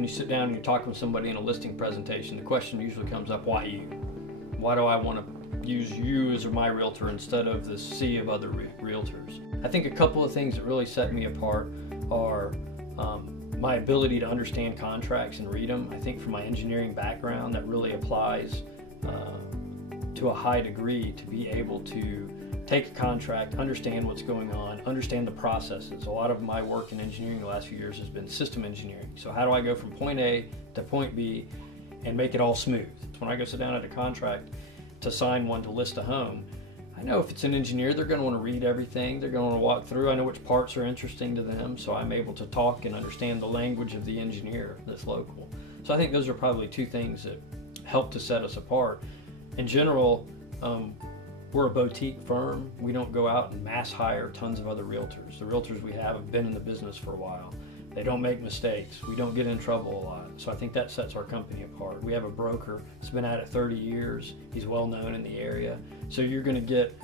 when you sit down and you're talking with somebody in a listing presentation, the question usually comes up, why you? Why do I want to use you as my realtor instead of the sea of other realtors? I think a couple of things that really set me apart are my ability to understand contracts and read them. I think from my engineering background, that really applies to a high degree to be able to take a contract, understand what's going on, understand the processes. A lot of my work in engineering the last few years has been system engineering. So how do I go from point A to point B and make it all smooth? When I go sit down at a contract to sign one to list a home, I know if it's an engineer, they're going to want to read everything. They're going to want to walk through. I know which parts are interesting to them, so I'm able to talk and understand the language of the engineer that's local. So I think those are probably two things that help to set us apart. In general, we're a boutique firm. We don't go out and mass hire tons of other realtors. The realtors we have been in the business for a while. They don't make mistakes. We don't get in trouble a lot. So I think that sets our company apart. We have a broker that's been at it 30 years. He's well known in the area. So you're going to get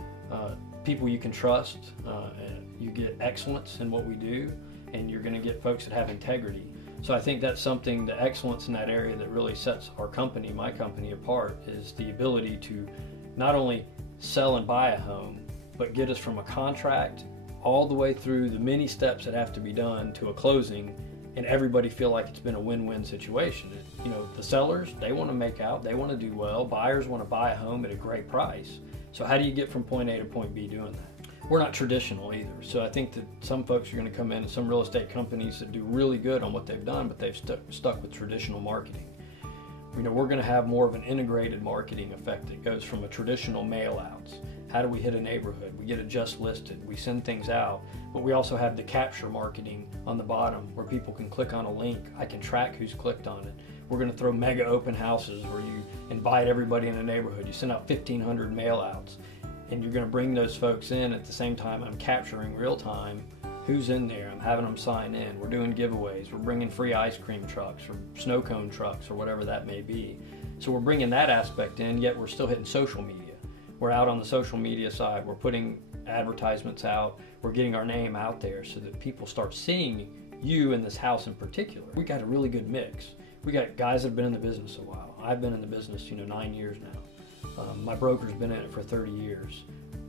people you can trust, and you get excellence in what we do, and you're going to get folks that have integrity. So I think that's something, the excellence in that area that really sets our company, my company, apart, is the ability to not only sell and buy a home, but get us from a contract all the way through the many steps that have to be done to a closing, and everybody feel like it's been a win-win situation. You know, the sellers, they want to make out, they want to do well. Buyers want to buy a home at a great price. So how do you get from point A to point B doing that? We're not traditional either. So I think that some folks are going to come in and some real estate companies that do really good on what they've done, but they've stuck with traditional marketing. You know, we're going to have more of an integrated marketing effect that goes from a traditional mail outs. How do we hit a neighborhood? We get it just listed. We send things out, but we also have the capture marketing on the bottom where people can click on a link. I can track who's clicked on it. We're going to throw mega open houses where you invite everybody in the neighborhood. You send out 1,500 mail outs, and you're going to bring those folks in at the same time. I'm capturing real time who's in there. I'm having them sign in. We're doing giveaways. We're bringing free ice cream trucks or snow cone trucks or whatever that may be. So we're bringing that aspect in, yet we're still hitting social media. We're out on the social media side. We're putting advertisements out. We're getting our name out there so that people start seeing you in this house in particular. We got a really good mix. We got guys that have been in the business a while. I've been in the business, 9 years now. My broker's been in it for 30 years.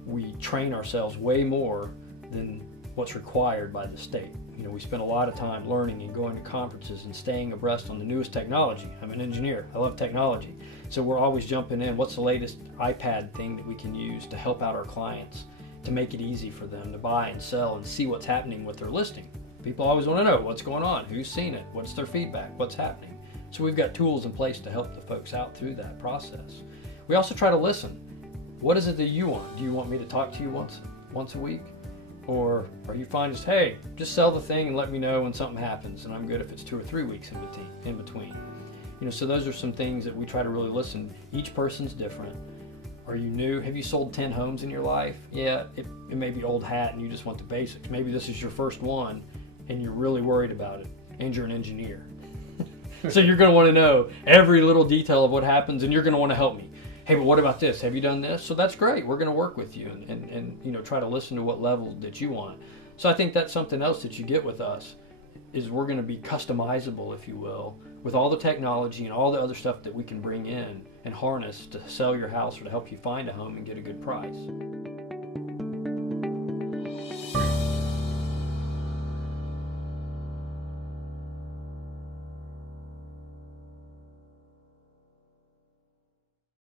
We train ourselves way more than what's required by the state. We spend a lot of time learning and going to conferences and staying abreast on the newest technology. I'm an engineer. I love technology. So we're always jumping in. What's the latest iPad thing that we can use to help out our clients, to make it easy for them to buy and sell and see what's happening with their listing? People always want to know what's going on, who's seen it, what's their feedback, what's happening. So we've got tools in place to help the folks out through that process. We also try to listen. What is it that you want? Do you want me to talk to you once a week? Or are you fine just, hey, just sell the thing and let me know when something happens, and I'm good if it's 2 or 3 weeks in between. So those are some things that we try to really listen. Each person's different. Are you new? Have you sold 10 homes in your life? Yeah, it may be old hat and you just want the basics. Maybe this is your first one and you're really worried about it, and you're an engineer. So you're going to want to know every little detail of what happens, and you're going to want to help me. Hey, but what about this? Have you done this? So that's great. We're going to work with you and try to listen to what level that you want. So I think that's something else that you get with us, is we're going to be customizable, if you will, with all the technology and all the other stuff that we can bring in and harness to sell your house or to help you find a home and get a good price.